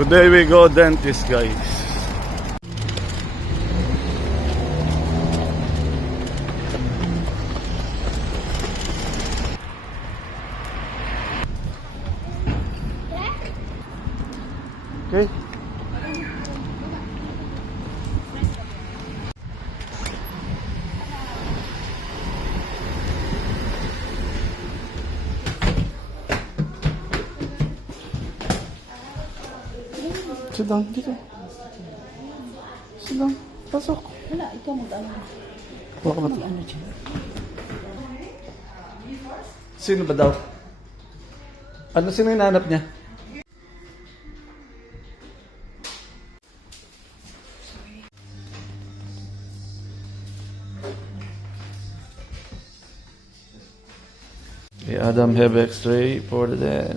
Today we go dentist, guys. Okay. Sit down, dito. Sit down, pasok. Wala, ikaw mag-ano. Wala ka ba ito? Ano dyan? Sino ba daw? Ano, sino yung hanap niya? Okay, Adam have X-ray for the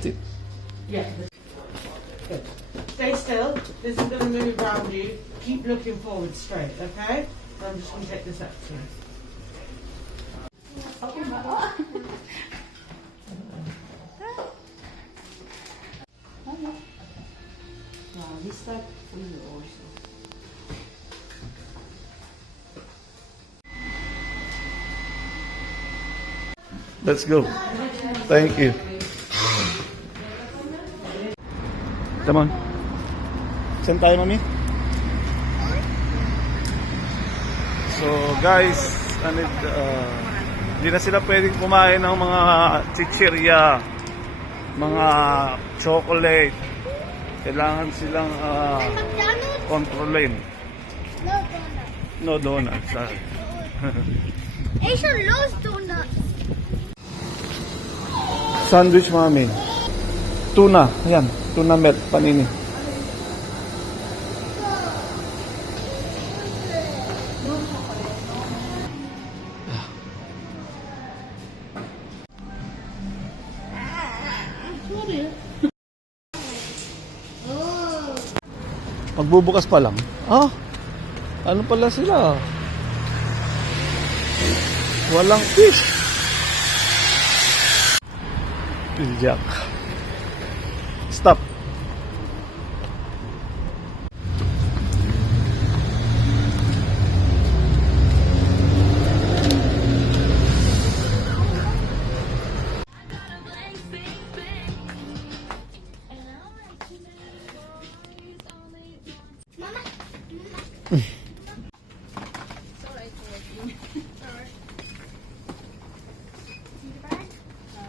tip. Yeah. Good. Stay still. This is going to move around you. Keep looking forward straight, okay? So I'm just going to take this X-ray. This type for you also. Let's go. Thank you. Come on. Saan tayo, mami? So, guys, hindi na sila pwedeng kumain ng mga chichirya, mga chocolate. Kailangan silang kontrolin. No donuts. No donuts. Asian loves donuts. Sandwich, mami. Tuna. Ayan. Tuna melt. Panini. Magbubukas pa lang. Ah, ano pala sila? Walang fish. Jack. Stop.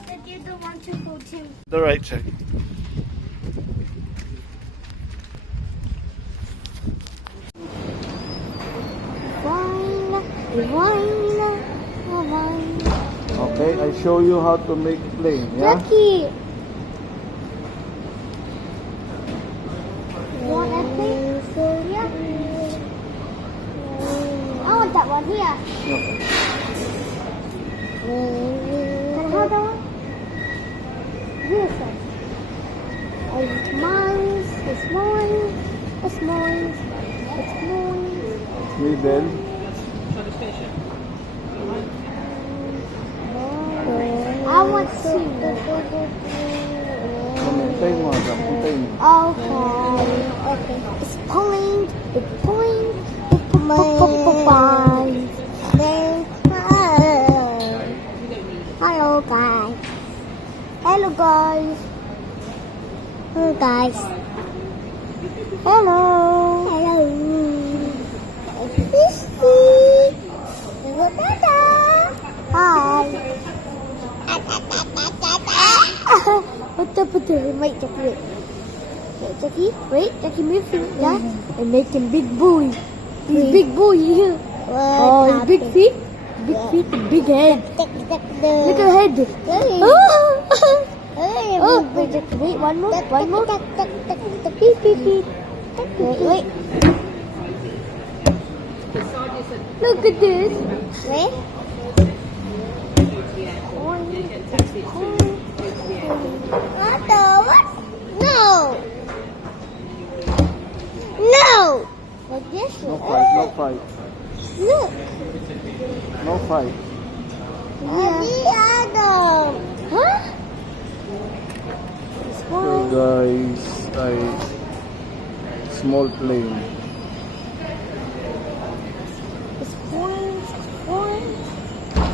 But you don't want to go to. The right side. Wine. Okay, I show you how to make plane, yeah? Lucky. You want that thing? Yeah. I want that one here. Okay. Can I have that one? This one. It's mine. It's mine. It's mine. It's mine. Middle. I want two. Hintayin mo, Adam. Hintayin mo. Okay. Okay. It's point. It's point. Point. Hello, guys. Hello, guys. Hello, guys. Hello. Hello. Hi. What the wait, Jackie, wait. Wait, Jackie, wait, Jackie, move him, yeah? And make him big boy. He's big boy here. Oh, his big feet, and big head. Look at head. Oh, wait, Jackie, wait, one more. Beep, beep, beep. Wait. Look at this. Wait. Otto, what? No. No. Like this. No fight, no fight. Look. No fight. Adam. Huh? So guys, ay small plane. It's planes, planes,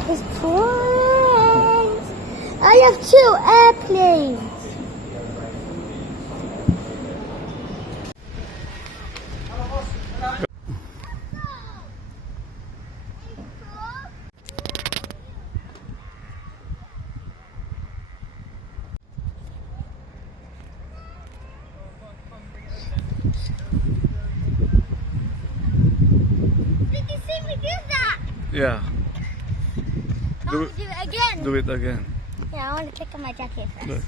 it's planes. I have 2 airplanes. Did you see me do that? Yeah, I want to do it again. do it again. Yeah, I want to take off my jacket first.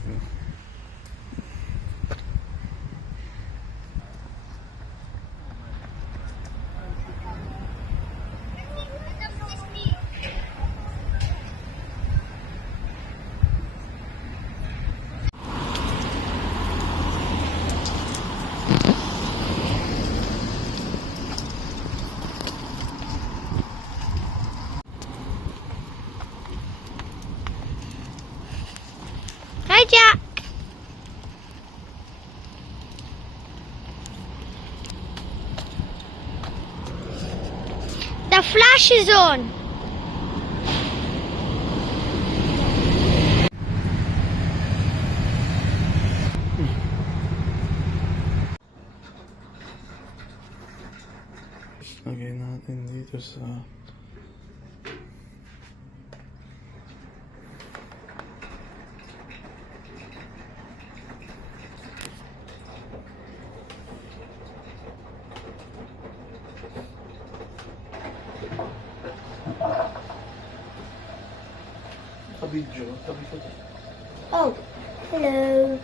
Hi, Jack. The flash is on. Lagay natin dito sa video. Tabi ko. Oh, hello.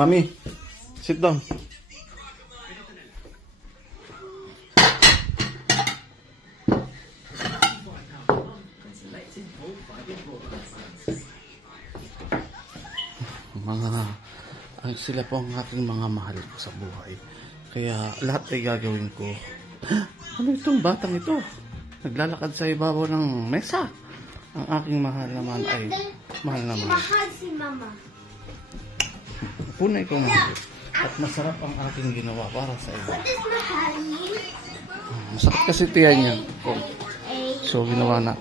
Mami, sit down. Sila po ang aking mga mahal ko sa buhay. Kaya lahat ay gagawin ko. Ano itong batang ito? Naglalakad sa ibabaw ng mesa. Ang aking mahal naman ay mahal naman. Mahal si Mama. Punay ko mahal. At masarap ang aking ginawa para sa iyo. What is mahalin? Masakit kasi tiyan niya. So ginawa na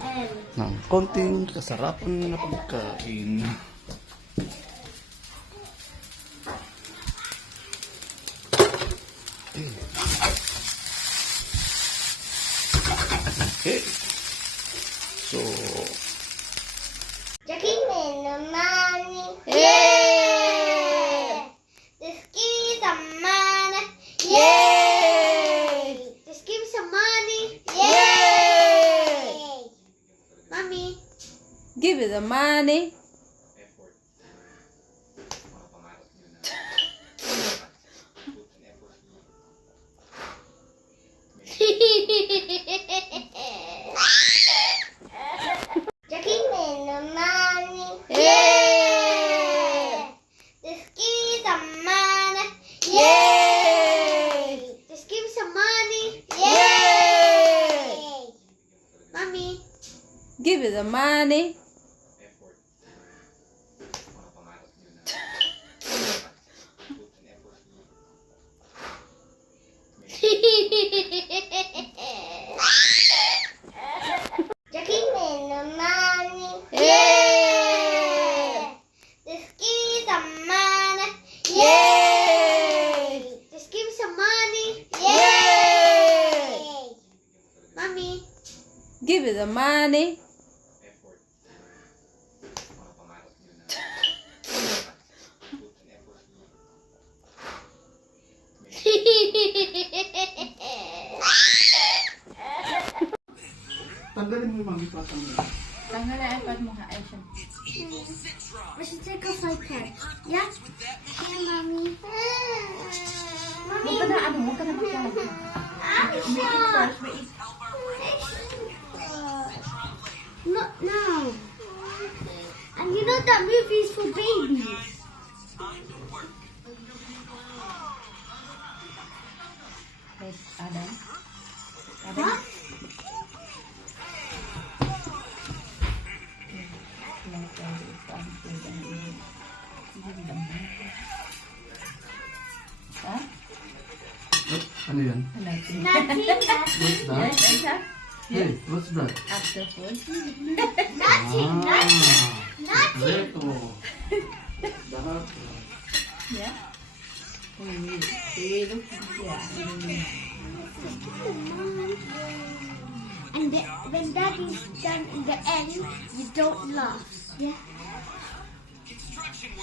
ng konting kasarapan na pagkain. Okay. So, Jackie made the money. Yeah! Just give me some money. Yeah! Just give me some money. Yeah! Mommy. Give it the money. Jackie made the money. Yeah! Just give me some money. Yeah! Just give me some money. Yeah! Mommy. Give it the money. Jackie made the money. Yeah! Just give me some money. Yeah! Just give me some money. Yeah! Mommy. Give it the money. tanggalin mo yung mga ipatang mo. Tanggal na iPad mo ka, Aisha. We should take off my pants. Yeah? Yeah, Mommy. Mommy. Huwag ka na, huwag ka na maglalagay. Aisha. Not now. And you know that movie is for babies. Wait, Adam? Huh? Ha? Ano yan? Nothing. Nothing. What's that? Yes, Aisha? Hey, what's that? After food? Nothing. Nothing. Reto. Dapat. Yeah? Wait, look. Yeah. And when Daddy's done in the end, you don't laugh. Yeah.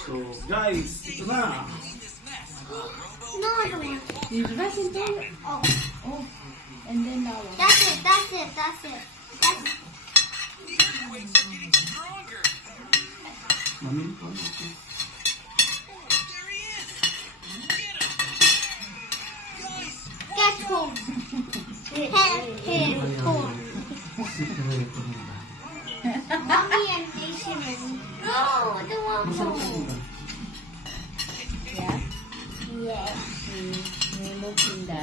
So, guys, ito na. No, I don't want. You dress into it? Oh, Oh. And then now. that's it. That's it. That's it. That's it. Mami, paano ito? Get home. Head home. Sikreto nila. Mommy and Jason. No, I don't want home. Yeah? Yeah. We look in the...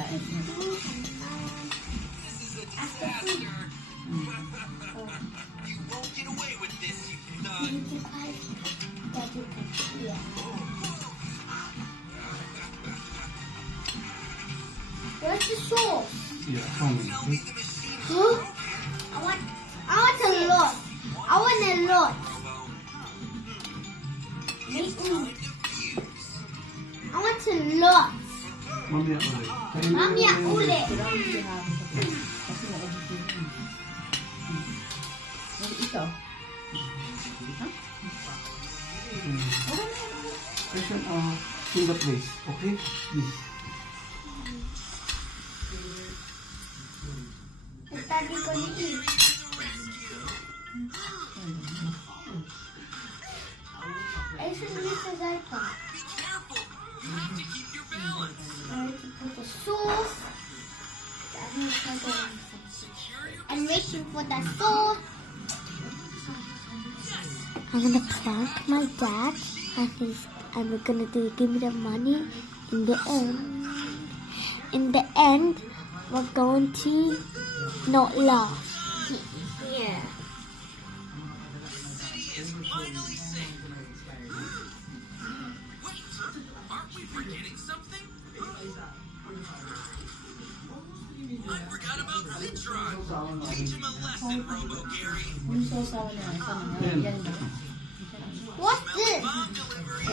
After food. Yeah. Where's the sauce? Yeah, coming. Huh? I want a lot. I want a lot. I want a lot. Mamaya ulit. Kainin mo Mami, muna yung- uli. Kasi na-edit yun. Ito. Question, in the place. Okay? Yes. Is Daddy gonna eat? I should use his iPad. I'm waiting for the sauce. I'm gonna prank my dad, and I'm gonna give me the money. In the end, we're going to not laugh. Yeah. Aren't we forgetting something? I forgot about Citron. Teach him a lesson, Robo Gary. Yung sausaw na, yan ba? What's this? Mom delivery.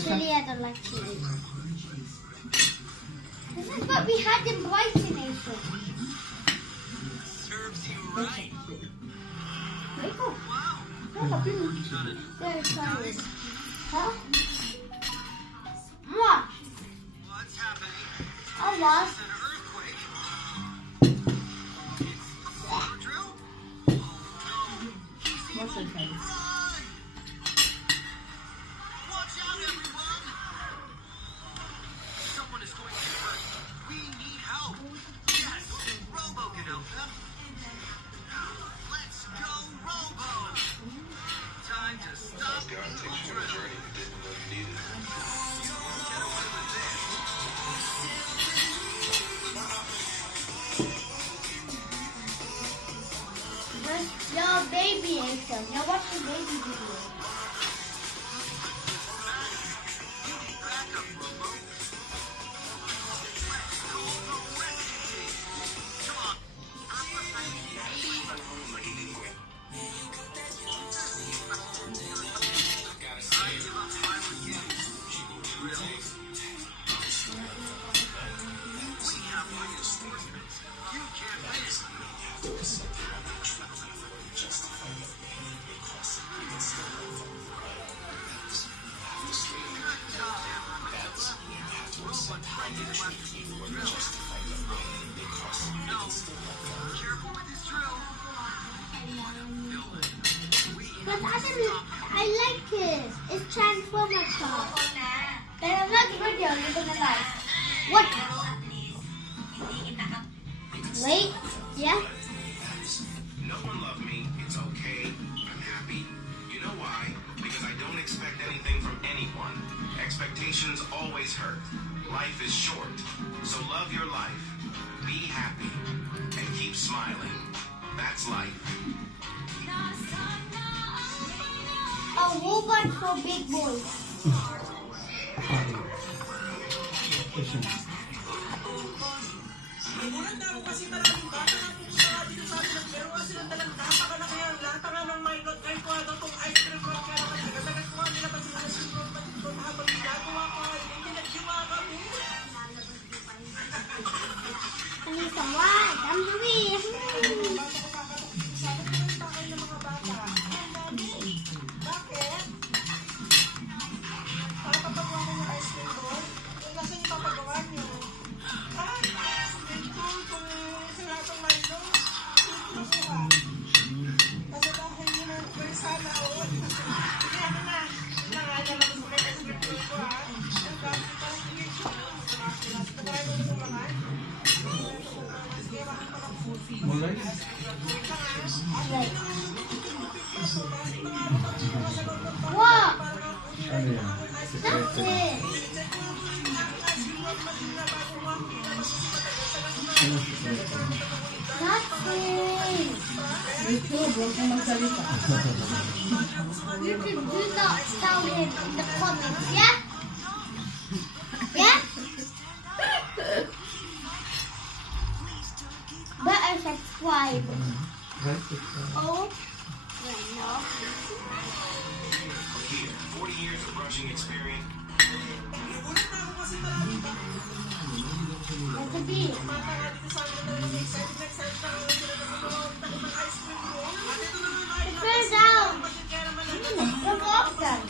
Chili, I don't like chili. This is what we had in Brighton, Nation. Serves you right. Very sorry. Huh? What? What's happening? Oh, what? It's an earthquake. Water drill? What's the time? Run! Watch out, everyone! Someone is going to get hurt. We need help. Yes, Robo can help them. Let's go, Robo! Time to stop the drill. There's no baby Nation. Now watch the baby video. Careful with this drill. But I like it. It's Transformer car. Then I'm not video. You're gonna like. What? Wait. Yeah. No one loved me. It's okay. I'm happy. You know why? Because I don't expect anything from anyone. Expectations always hurt. Life is short. So love your life. Be happy. And keep smiling. That's life. A robot for big boys. Handa mo kasi maraming bata na pupunta dito sa atin. Pero wala silang dalang tapa na kaya lahat nga ng Milo at kayo ko itong ice cream roll. Kaya naman nagatagat ko nila pa sila sa roll pa dito habang ginagawa ko. Hindi nagjiwa kami. I need some wine. I'm hungry. Sabi ko rin bakit ng mga bata. Bakit? Para papagawa ko ng ice cream roll? Nasaan yung papagawa niyo? Ito, kung sinatong Milo. Nakuha. Nasa bahay niyo na may sana o. Sige, ano na? Nangalan lang sa mga ice cream roll ko ha. Ang dami parang sige. Pagkain mo ito mga. Right. What? That's it. Nothing. YouTube, huwag kang magsalita. You can do not tell him in the comments, yeah? Yeah? Better subscribe. Oh, right now. Here, 40 years of brushing experience. What's the beat? Turn down. Come off then.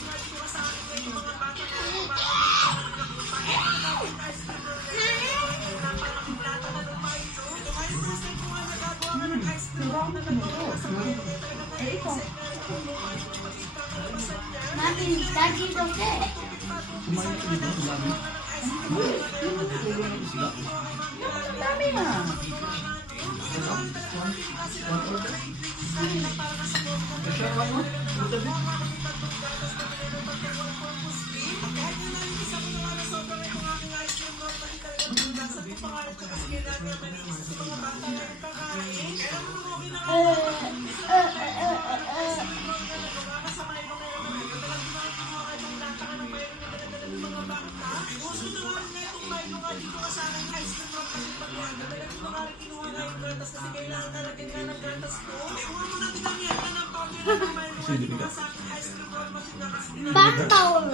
Mommy, Daddy's okay. Kumain ko dito, dami. Dami na. Bangkol.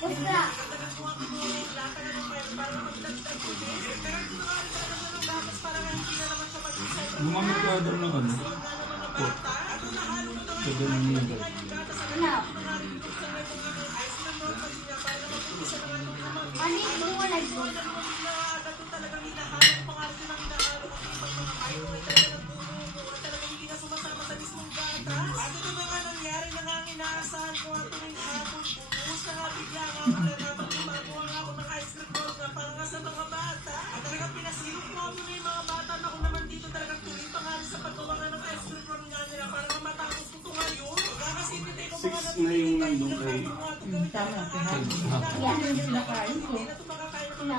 What's that? Gumamit ka doon ng ano? Pot. So, ganun yun. No. Ano yung more like this? Six na yung nandun kay... Tama, kaya. Yeah. Hindi sila kain ko. No.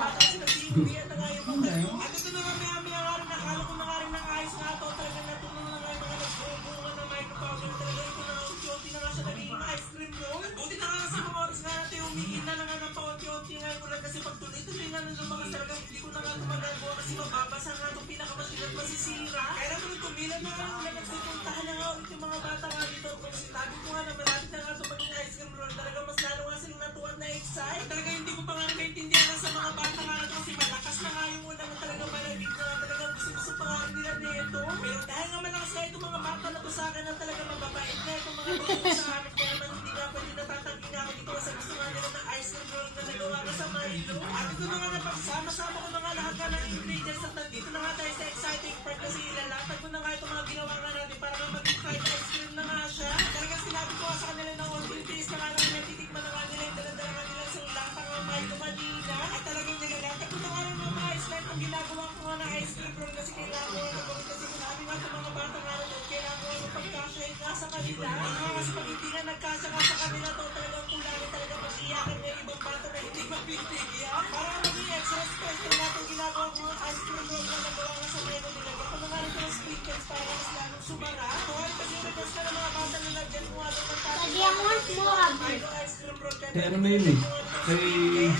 Talaga hindi ko pa nga naintindihan sa mga bata nga na kasi malakas na nga yung una na talaga malamig na talaga gusto pa nga nila nito. Pero dahil nga malakas nga itong mga bata na to sa akin na talaga mababait na itong mga bata sa amin kaya naman hindi nga pwede natatanggi nga ako dito kasi gusto nga nila ng ice cream roll na nagawa ko sa Milo. At ito na nga napagsama-sama ko na nga lahat ka ng ingredients at nandito na nga tayo sa exciting part kasi ilalapad ko na nga itong mga ginawa nga natin para nga maging fried ice cream na nga siya. Talaga sinabi ko nga sa kanila na all Philippines na nga lang natitikman na nga nila yung daladala nga nila sa lata nga Milo kanina. At talagang nilalapad ko na nga lang mga ice cream ang ginagawa ko nga na ice cream roll kasi kailangan ko nga gawin kasi sinabi nga sa mga bata nga na doon kailangan ko nga pagkasyahin nga sa kanila. Kasi pag hindi nga nagkasya nga sa kanila to talagang kulangin talaga mag-iyakin na yung ibang bata na hindi mapipigyan. Para maging extra special natin ginagawa ko ang ice cream roll na nagawa nga sa Milo nila. Baka na nga rin ng sprinkles para mas lalong sumara. Hoy, kasi request ka ng mga bata nila dyan kung ano ng tatay. Lagi ang want more of it. Milo ice cream roll kaya Kaya ano na yun eh. Kay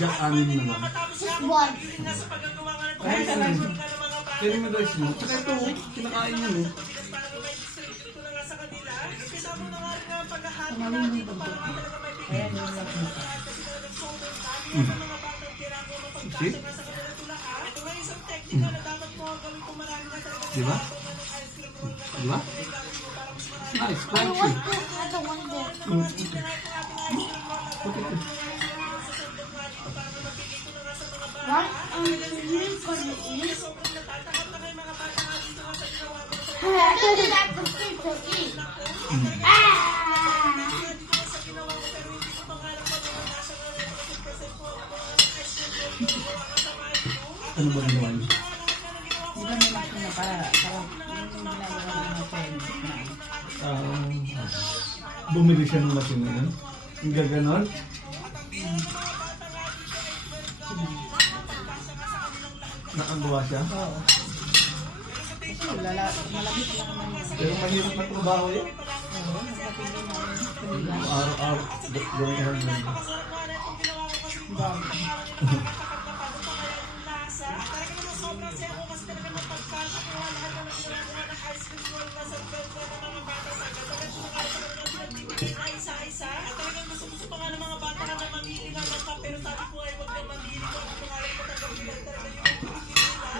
Jack Amin na lang. Just one. yun nga sa paggagawa nga ng Ay, ice cream roll nga ng mga bata. Kaya naman guys mo. Tsaka ito, kinakain yun eh. Parang may distribute ko na nga sa kanila. Kasi mo na nga rin nga paghahati na dito para nga talaga may bigay ko sa mga lahat. Kasi talagang sobrang dami nga sa mga batang kailangan ko mapagkasya nga sa kanila ito lahat. Ito nga isang technique na dapat mo gawin kung marami nga talaga Diba? ng ice cream roll na Diba? gagawin mo para mas marami. Nice, I crunchy. want this. I don't want this. What? You're gonna eat? I didn't have the food to eat. Ah! Ano ba ginawa niyo? Hindi kami natin na para yung ginagawa ng mga friends na. Bumili siya ng machine na yun. Yung gaganon. Nakagawa siya. Oo. Kasi malapit lang naman yun. Pero mahirap na trabaho yun. Oo, nagpapili na. Araw-araw. Going hard na. Dami. Isa-isa. At talagang gusto pa nga ng mga bata na mamili ng mangka pero sabi ko ay huwag na mamili ko ang pangalan ko talagang talaga yung pipili nila.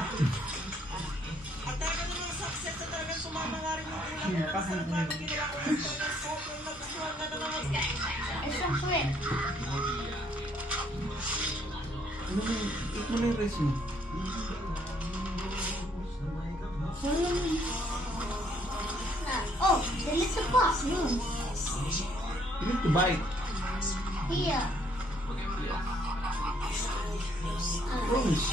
At talagang mga success at talagang sumama nga rin yung ulam na masarap nga ang ginawa ko. Talagang sobrang nagustuhan nga ng mga It's some fruit. Eat mo na yung rice mo. Oh, the little box. You need to bite. Here. Prawns.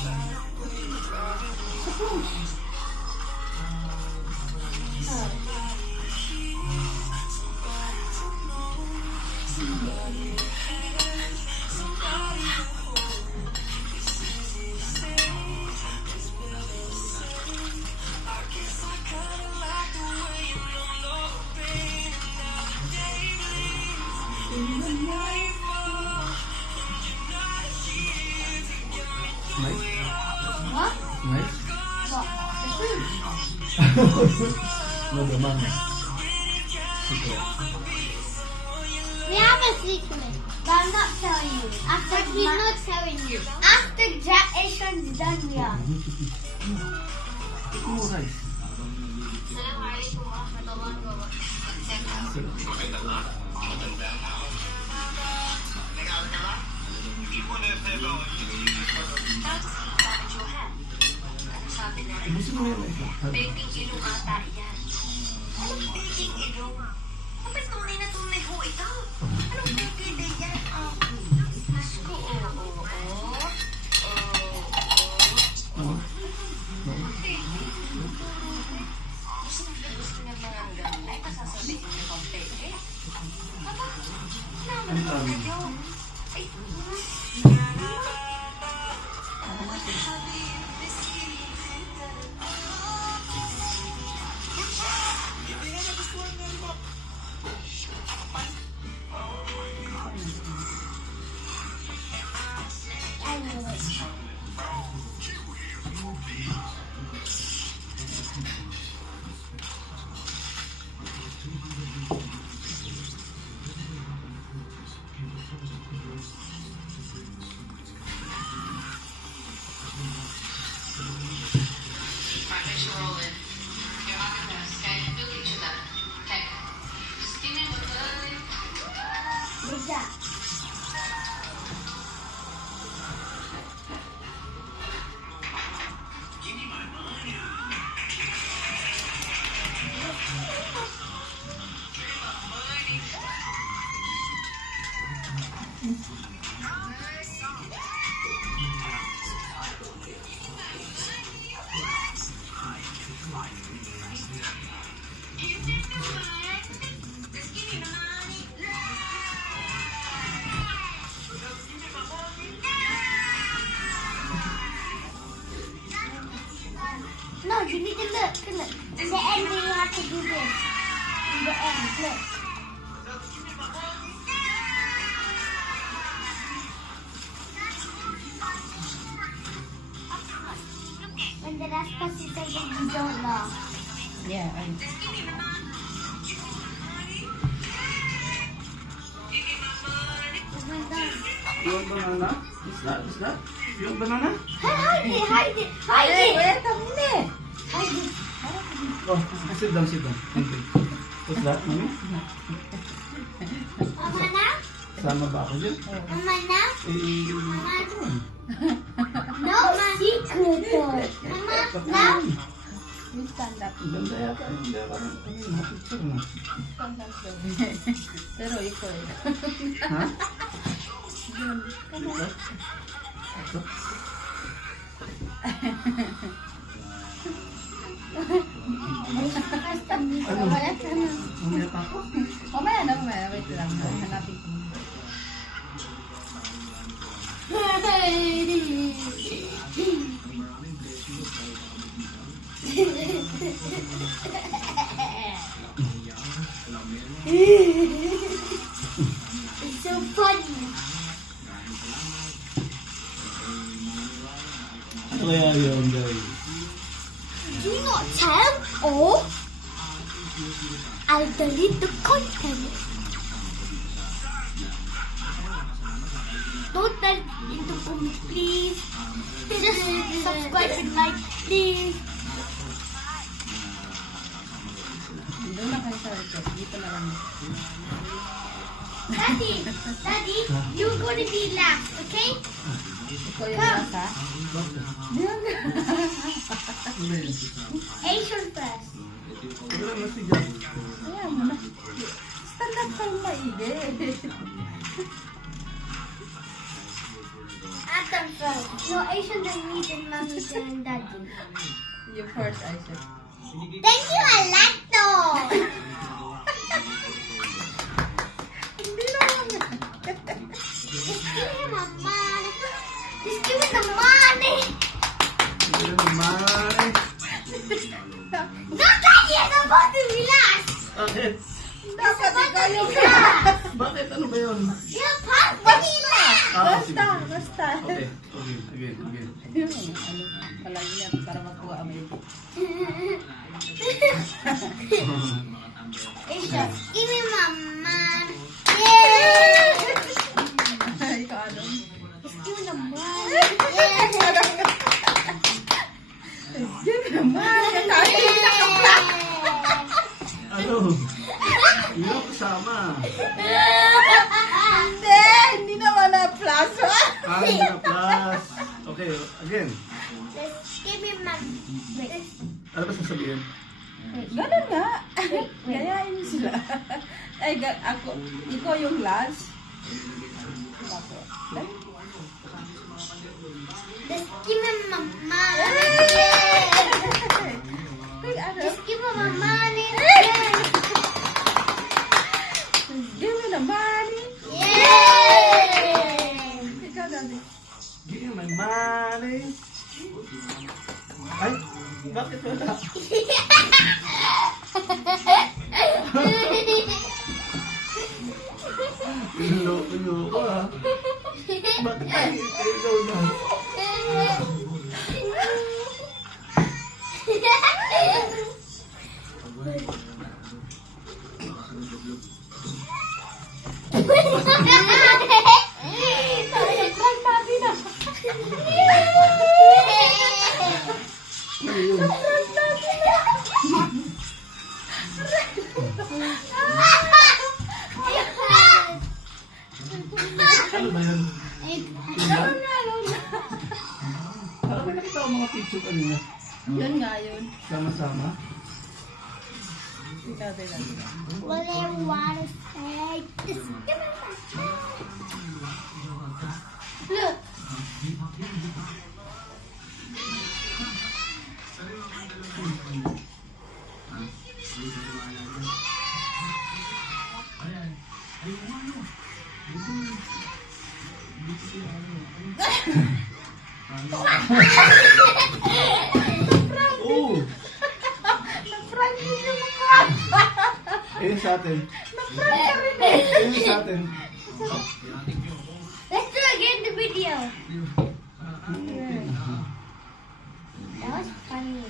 Nice. What? Nice. What? The food. No, the man. Secret. We have a secret, but I'm not telling you. After we're not telling you. After Jack Asian's done, we are. Eat mo rice. Ibusin mo na yung rice. Baking ilong ata yan. Anong baking ilong? Kapag tunay na tunay ho ito. Anong baking day yan? Mas ko, oo. Gusto niya mga ganun. Ay, pasasabihin niyo pang peke. Aba, naman Ano ko sabi? kayo. Ay, I know it. Project's rolling. You're on the best, okay? We'll get you that. Okay. Just give me a little. What's that? No, you need to look. Look. In the end, you have to do this. In the end, look. When the last person says that you don't laugh. Yeah, I... Oh my God. You want banana? It's not. It's not. You want banana? Hide it, hide it, hide Ay, it. wala ka muna eh. Hide it. Oh, sit down, sit down. Thank you. What's that, mami? Mama now? Sama ba ako dyan? Mama now? Eh, No secret though. Mama now? You stand up. ganda yata yung parang picture na. Stand up daw. Pero ikaw eh. Ha? Ano? Mamaya ka na. Mamaya pa ako? Mamaya na, mamaya. Wait lang. Hanapin ko. It's so funny. Ano kaya yun, guys? Do you not tell or I'll delete the content. Don't tell in the comments, please. Just subscribe and like, please. Doon na kayo sa record. Dito na lang. Daddy, you're gonna be last, okay? Ikaw yung nasa? Asian first. Wala na si Jack. Ayan mo na. Standard pa yung maigi. Atom first. No, Asian than me, then mommy, then daddy. Yung first, Aisha. Thank you, I like those. Hindi naman. Just give me my money. Just give me the money. Hindi na naman. No, Daddy, I'm supposed to be last. Bakit? You're supposed to be last. Bakit? Ano ba yun? You're supposed to be last. Basta, basta. Okay. Again. Yung ano, palagi yan para makuha ang maigi. Asia, give me my money. Yeah. Ikaw ano? Just give me the money. Yeah. Yun naman. Tayo na Ano? Hindi ako kasama. Hindi naman na plus. Hindi na plus. Okay, again. Just give me my. Ano ba sasabihin? Ganun nga. Gayahin mo sila. Ay, ako, ikaw yung last. Ako. Just give me my money. Yeah. Ay, ano? Just give me my money. Yeah. Give me the money. Yeah. Ikaw dali. Give me my money. Ay, bakit wala? Iloko ah. Bakit ay ikaw na? Ano yun? Ano ba yun? Parang may nakita ko mga picture kanina. Yun nga yun. Sama-sama. Ikaw din lang. What I want to say. Just give me my Look. Oo! Nag-prank din yung mukha. Ayun sa atin. Nag-prank ka rin eh. Ayun sa atin. Let's do again the video. That was funny.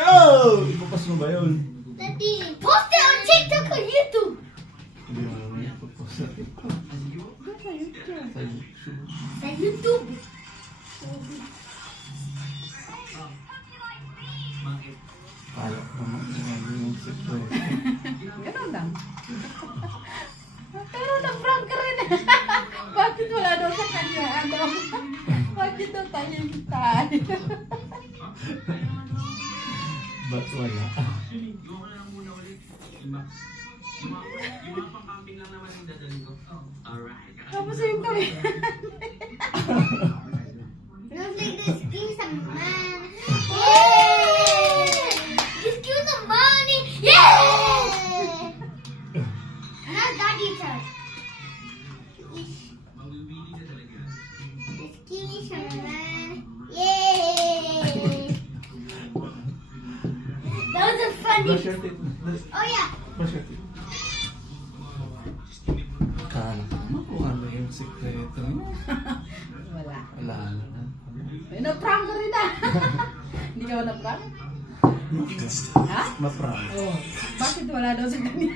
Oh! Ipapas mo ba yun? Daddy, post it on TikTok or YouTube. Hindi mo naman ipapas sa TikTok. Sa YouTube. Sa YouTube. Kala ko naman yung secret. Ganun lang. Pero nag-prank ka rin. Bakit wala daw sa kanya? Ano? Bakit daw tayo hintay? Ba't wala? Tapos yung kami. Looks like this. Give me some money. Yeah! Just give me the money. Yeah! Now Daddy turn. Just give me some money. Yeah! That was a funny. Brush your teeth. Oh yeah. Brush your teeth. Kala ko naman kung ano yung sekreto niya. Wala. Wala na. Ay, na-prank ka rin ah. Hindi ka ba na-prank? Ha? Ma-prank. Oh. Bakit wala daw sa kanya?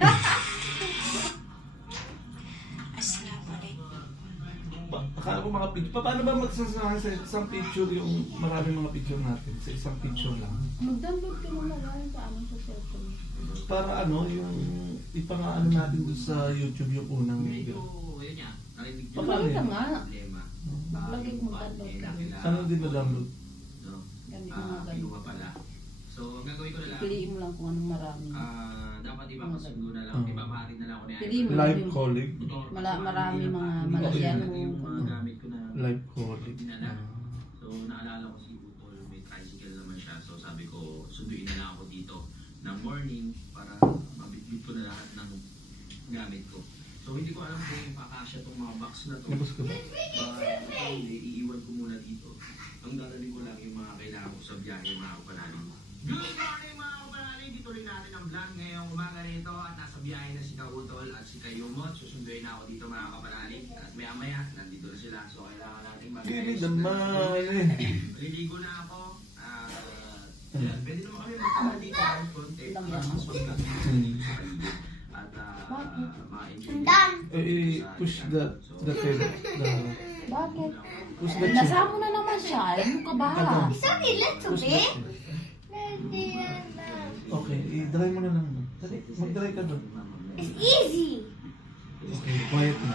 Akala ko mga picture. Paano ba magsasama sa isang picture yung maraming mga picture natin? Sa isang picture lang. Mag-download ka muna lang sa amin sa cellphone. Para ano, yung ipang-ano natin doon sa YouTube yung unang video. Paano ka nga? Lagi ko mag-download ka. Ano din na-download? Gamit mo nga ganun. So, ang gagawin ko na lang, Piliin mo lang kung anong marami. dapat ipapasundo na lang, ipapahari na lang ako ni Piliin mo Live yung calling? marami mga malagyan mo. yung mga gamit ko na Live calling. dinala. So, naalala ko si Utol, may tricycle naman siya. So, sabi ko, sunduin na lang ako dito ng morning para mabitbit ko na lahat ng gamit ko. So, hindi ko alam kung pakasya itong mga box na to. Labas ka ba? Hindi, iiwan ko muna dito. Ang dadalhin ko lang yung mga kailangan ko sa biyahe, mga kapanaling. Good morning mga kapanaling! Dito rin natin ang vlog ngayong umaga nito at nasa biyahe na si Kautol at si Kayumot. Susunduin na ako dito mga kapanaling. At maya-maya, nandito na sila. So, kailangan natin Kilig naman eh. Maliligo na ako. Pwede naman kami magkakan dito ang konti. At I'm done. Push the thing. Bakit? Push the chip. Nasamo na naman siya. Alam mo ka ba? It's only a little Push the bit. chip. Okay, i-dry mo na lang. Dali, mag-dry ka doon. It's easy. Okay, quiet na.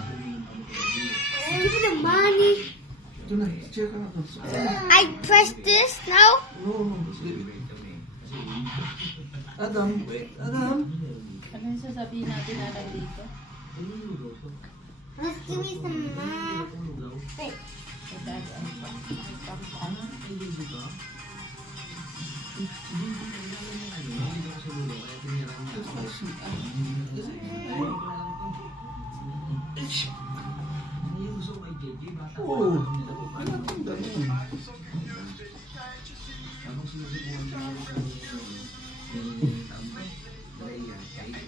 Give me the money. Ito na, check ka na doon. I press this now. No, Adam, wait, Adam. Ano yung sasabihin natin na lang dito? Let's give me some money. Wait. Oh, ano itong ganun?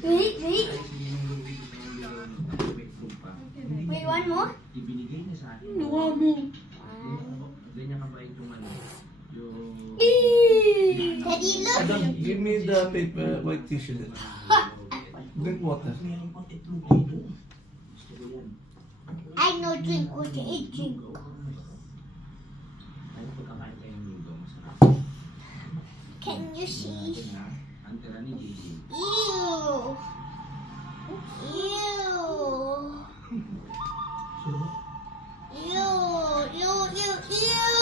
Wait, wait. Wait, one more. ibinigay na sa akin. Nuha mo. Ganyan kabait yung ano, yung Daddy, look. Adam, give me the paper, white tissue then. Drink water. I no drink water. I drink. ano pagkakain kayo ng luto, masarap. Can you see? Ang tira ni Gigi. Ew. Ew. Ew. Ew. Ew. Ew.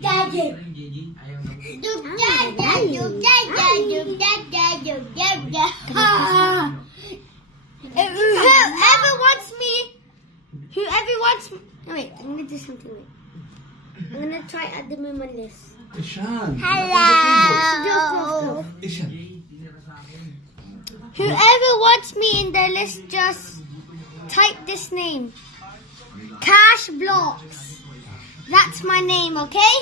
Daddy. Ang Gigi, ayaw na po. Dub da da dub da da dub da da dub da da. Whoever wants me, wait, I'm gonna do something. Wait, I'm gonna try add them in my list. Ishan. Hello. Ishan. Whoever wants me in the list, just type this name. Cash Blocks. That's my name, okay?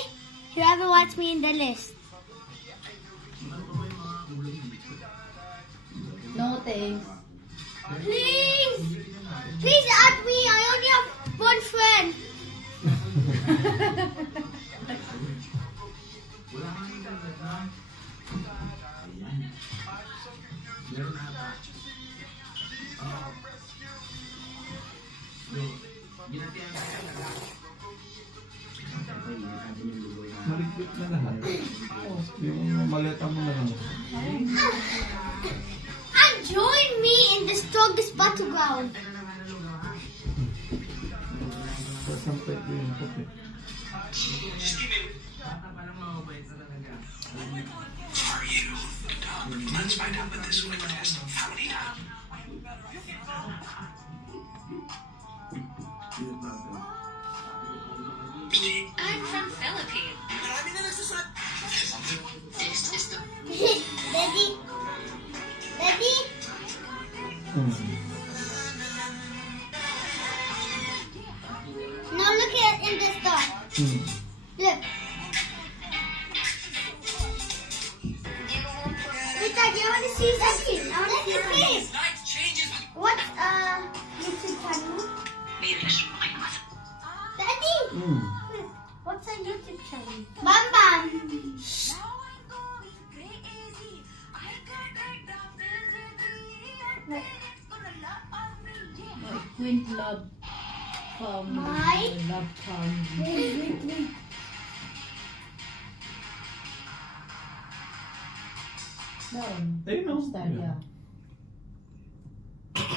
Whoever wants me in the list. No thanks. Please! Please add me. I only have one friend. Maligpit na lahat. Yung maleta mo na lang. And join me in the strongest battleground. Sasampay ko yung puti. Are you? Let's find out what this witness test found here. I'm from Philippines. This is the Daddy. Daddy. Now look at in the store. Look. When love comes, Mike? when love comes. Wait. Down. Ayun, no? Stand, yeah.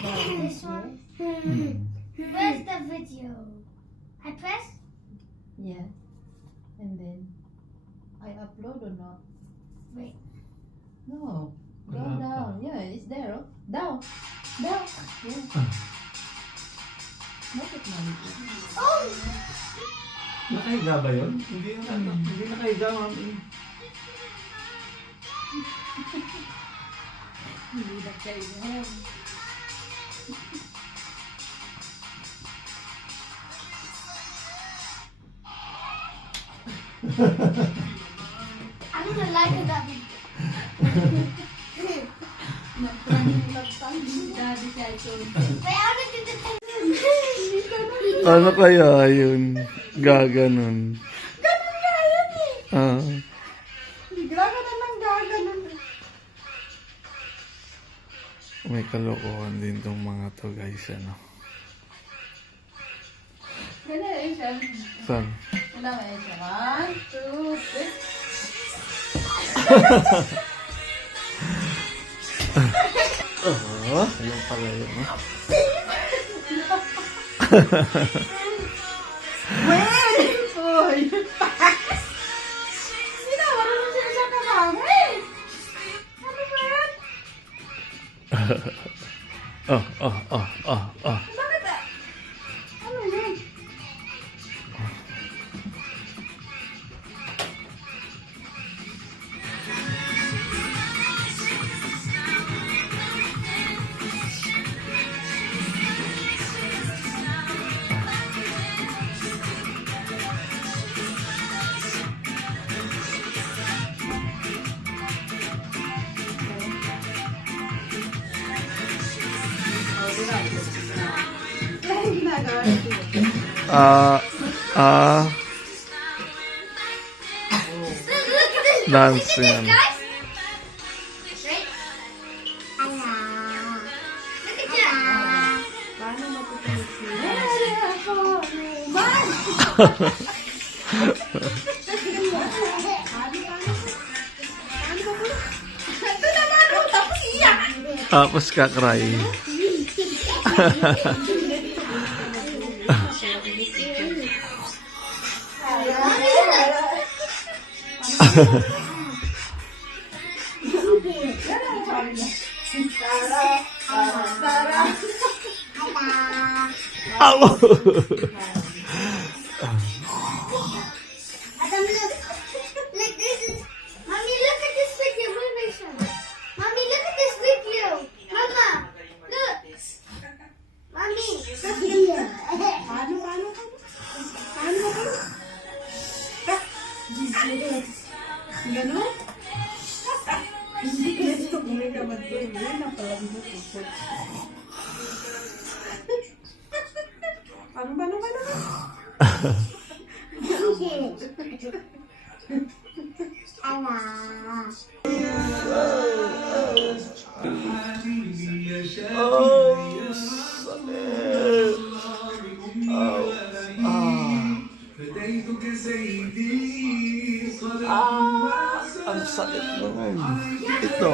Down. This one? Where's the video? I press? Yeah. And then, I upload or not? Wait. No. Go Wala pa. down. Yeah, it's there. Oh. Down. Down. Yeah. Bakit maliit? Oh! Nakahiga ba yun? Hindi nakahiga, mami. Hindi na kayo. I'm gonna like that video. Daddy Chacho. Wait, I wanna do the thing. Ano kaya yun? Gaganon. Ganun nga yun eh. Ah. Bigla ka na lang gaganon. May kalokohan din tong mga to guys, ano. Ganun eh siya. Saan? Wala nga eh siya. 1, 2, 3. Oh, ayun pala yun. No? Uy! Hindi na, marunong sila sa kamangin. Ano ba yan? Oh. Bakit ano yun? Ano ginagawa nito? Look at this. Dancing. Guys. Right? Hello. Look at that. Paano matutuloy sila? Ito naman oh, tapos iyak. Tapos kakry. Adam, look. Look, this is. Mommy, look at this video. Wait, wait, show. Mommy, look at this video. Mama, look. Mommy, look here. Ganun? Hindi gusto ko rin naman doon. Yun ang palang mo po. Ano ba? Ang sakit naman. Ito.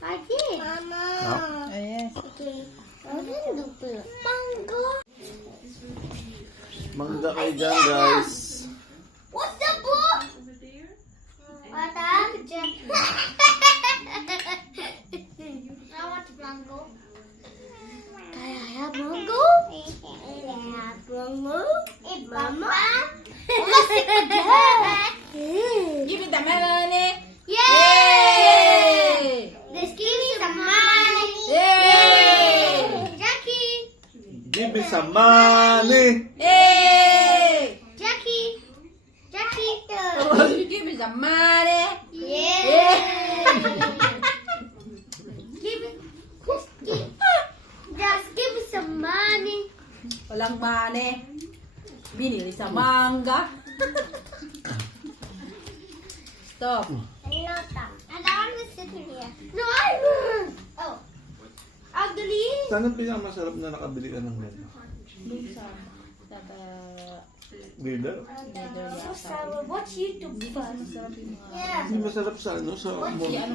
I did. Mama. Yes. Okay. I didn't do it. Mango. Mangga kayo dyan, guys. What's the book? What up, Jack? I want mango. Can I have mango? Can I have mango? Mama? Give me the money. Yay! Let's give me some money. Yay! Jackie. Give me some money. Yay! Jackie. Jackie. Give me the money. Yeah. Give me. Just give me some money. Walang money. Binili sa mangga. Stop. I know that. And I'm just sitting here. No, I won't. Oh. Ugly. Saan ang pinakamasarap na nakabili ka ng ganito? Weirder? So sour. Watch YouTube first. Yeah. Hindi masarap sa ano, sa Ano mall. siya?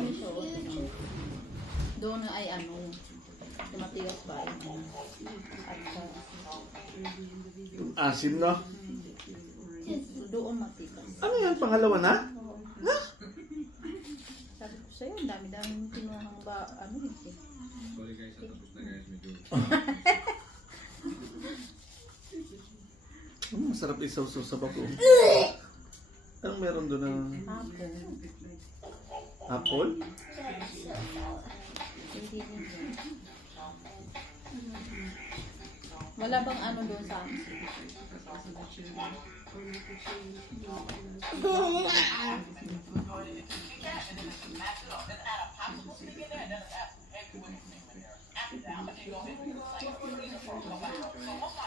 Doon ay ano. Tumatigas ba? At Asim na. doon matigas. Ano yan? Pangalawa na? Sabi ko sa'yo, ang dami-dami kinuhang ba, ano eh. Masarap isaw-saw sa bako. Anong meron doon ng apple? Hindi din. Wala bang ano doon sa amin?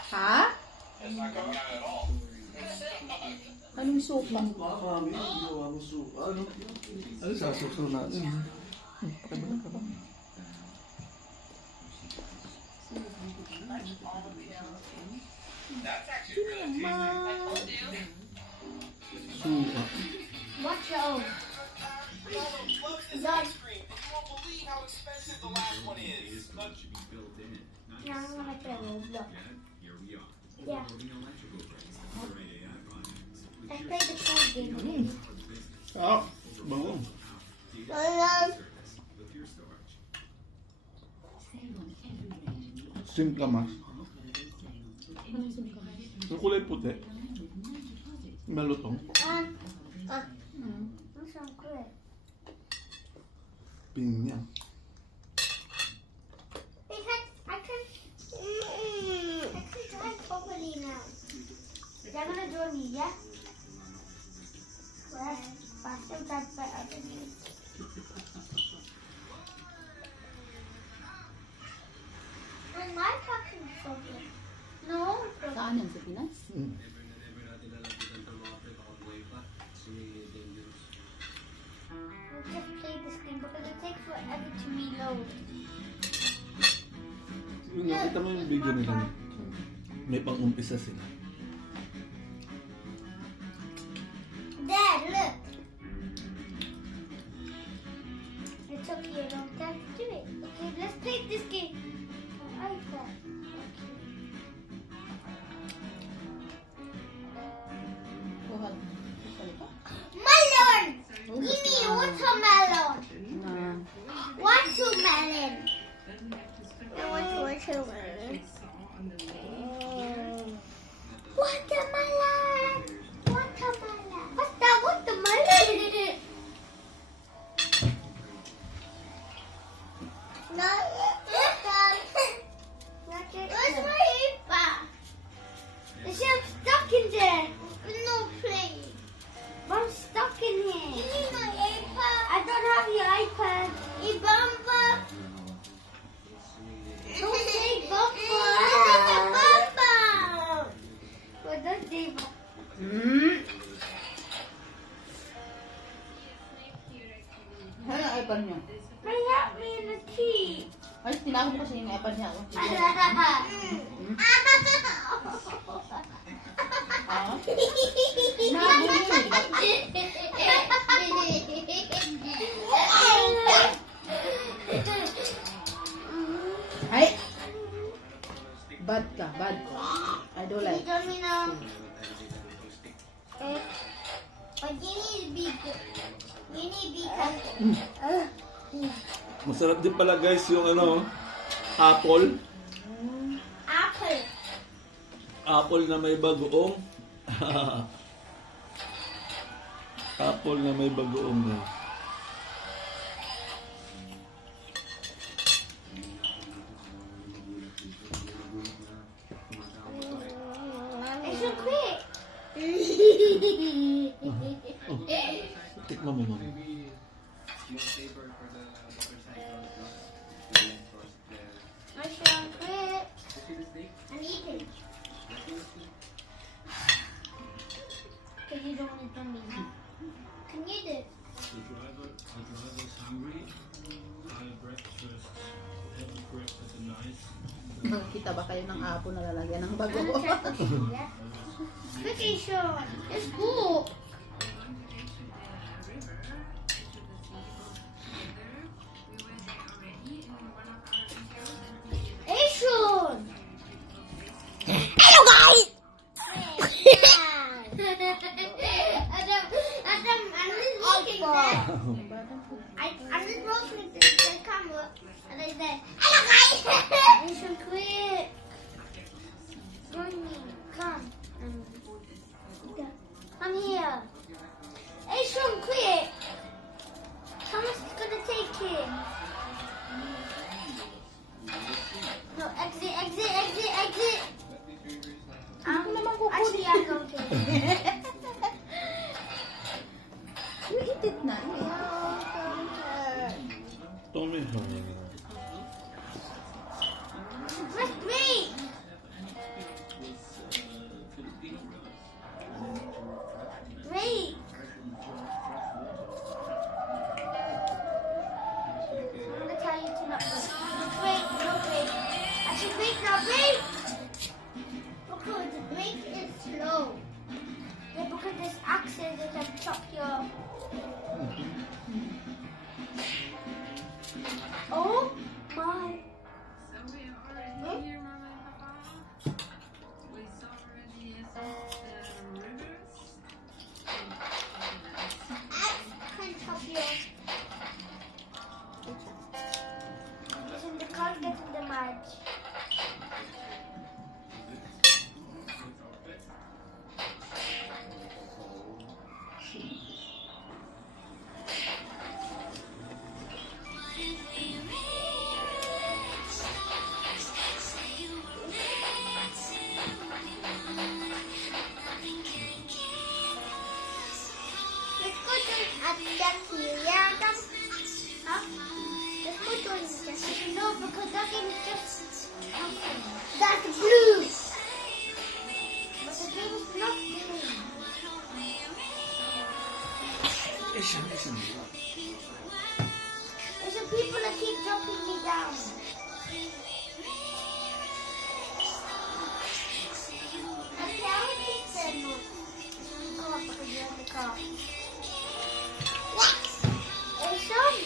Ha? Anong sopa? Kami, ginawa mo ano? Ano sa suso natin? Pakibalik ka ba? Suka. Watch your own. Ice cream, and you won't believe how expensive the last one is. Now I'm gonna play Roblox. Yeah. I played the card game. Ah, bango. Simkamas. Yung kulay puti. Malutong. I'm so good. Pinya. I can drive properly now. You're gonna join me, yeah? Well, faster drive better than you. And my talking so good. No, Saan yan sa Pinas? we'll just play this game because it takes forever to reload. Yung nakita mo yung video nila. May pang-umpisa sila. Dad, look. It took you a long time to do it. Okay, let's play this game. I like that. Buhal. Melon! Give me watermelon. Na. Watermelon. I want watermelon. Watermelon. Watermelon. Not it, Dad. Not it. Where's my iPad? Is I'm stuck in there. No play. I'm stuck in here. You need my iPad. I don't have your iPad. Ibamba. Don't say Bamba. Bamba. What does say Bamba? Ano ang iPad niyo? I have me in the tea. Ay, tinawag ko kasi yung iPad niya. Ay! Bad ka, bad. I don't like. Tell me now. But you need to be good. You need to be careful. Masarap din pala guys yung ano, apple. Apple. Apple na may bagoong. Apple na may bagoong na. It's so quick. Tikman mo mami. I shall quit. I'm eating. Because you don't want to me. Can you do? The driver is hungry. Have breakfast. Have breakfast and nice. Magkita ba kayo ng apo na lalagyan ng bago? I'm trying to see that. Vacation. It's cool. Asian. Hello guys. I'm just looking there. I'm just looking at the camera and I said, hello guys. Asian quick. Join me. Come. Come here. Asian quick. How much is gonna take him? No, exit, exit, exit, exit. Actually, I'm okay. You eat it na. Tommy. Where's me? Break. I'm gonna tell you to not break. No break. I should break now. Break. Because the break is slow. Yeah, because this axe is gonna chop your. Oh my. So we are already here, Mama and Papa. We saw already some rivers. Axe can chop your. Listen, the car getting the match. Let's go to Adakira. Huh? Let's go to Adakira. No, because that game is just. That's blue. But the game is not blue. There's some people that keep jumping me down. Okay, I will keep them. Go up because you're in the car. What? There's some.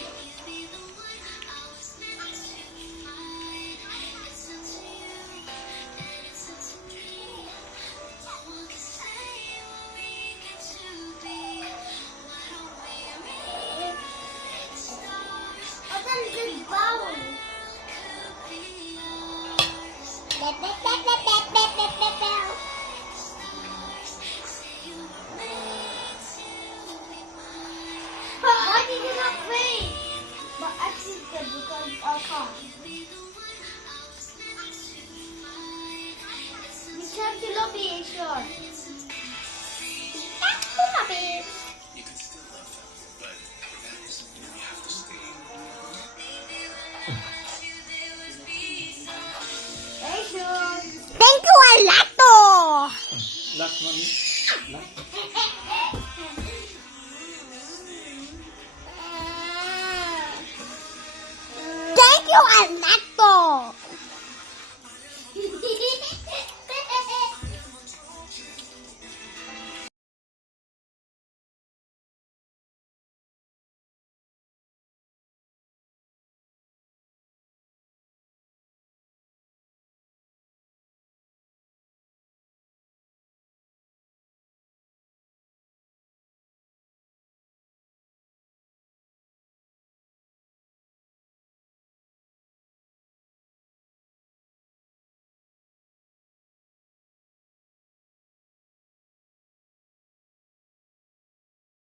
Return to lobby, Aishon. Back to lobby. Aishon. Thank you, Alato. Last one. Thank you, Alato.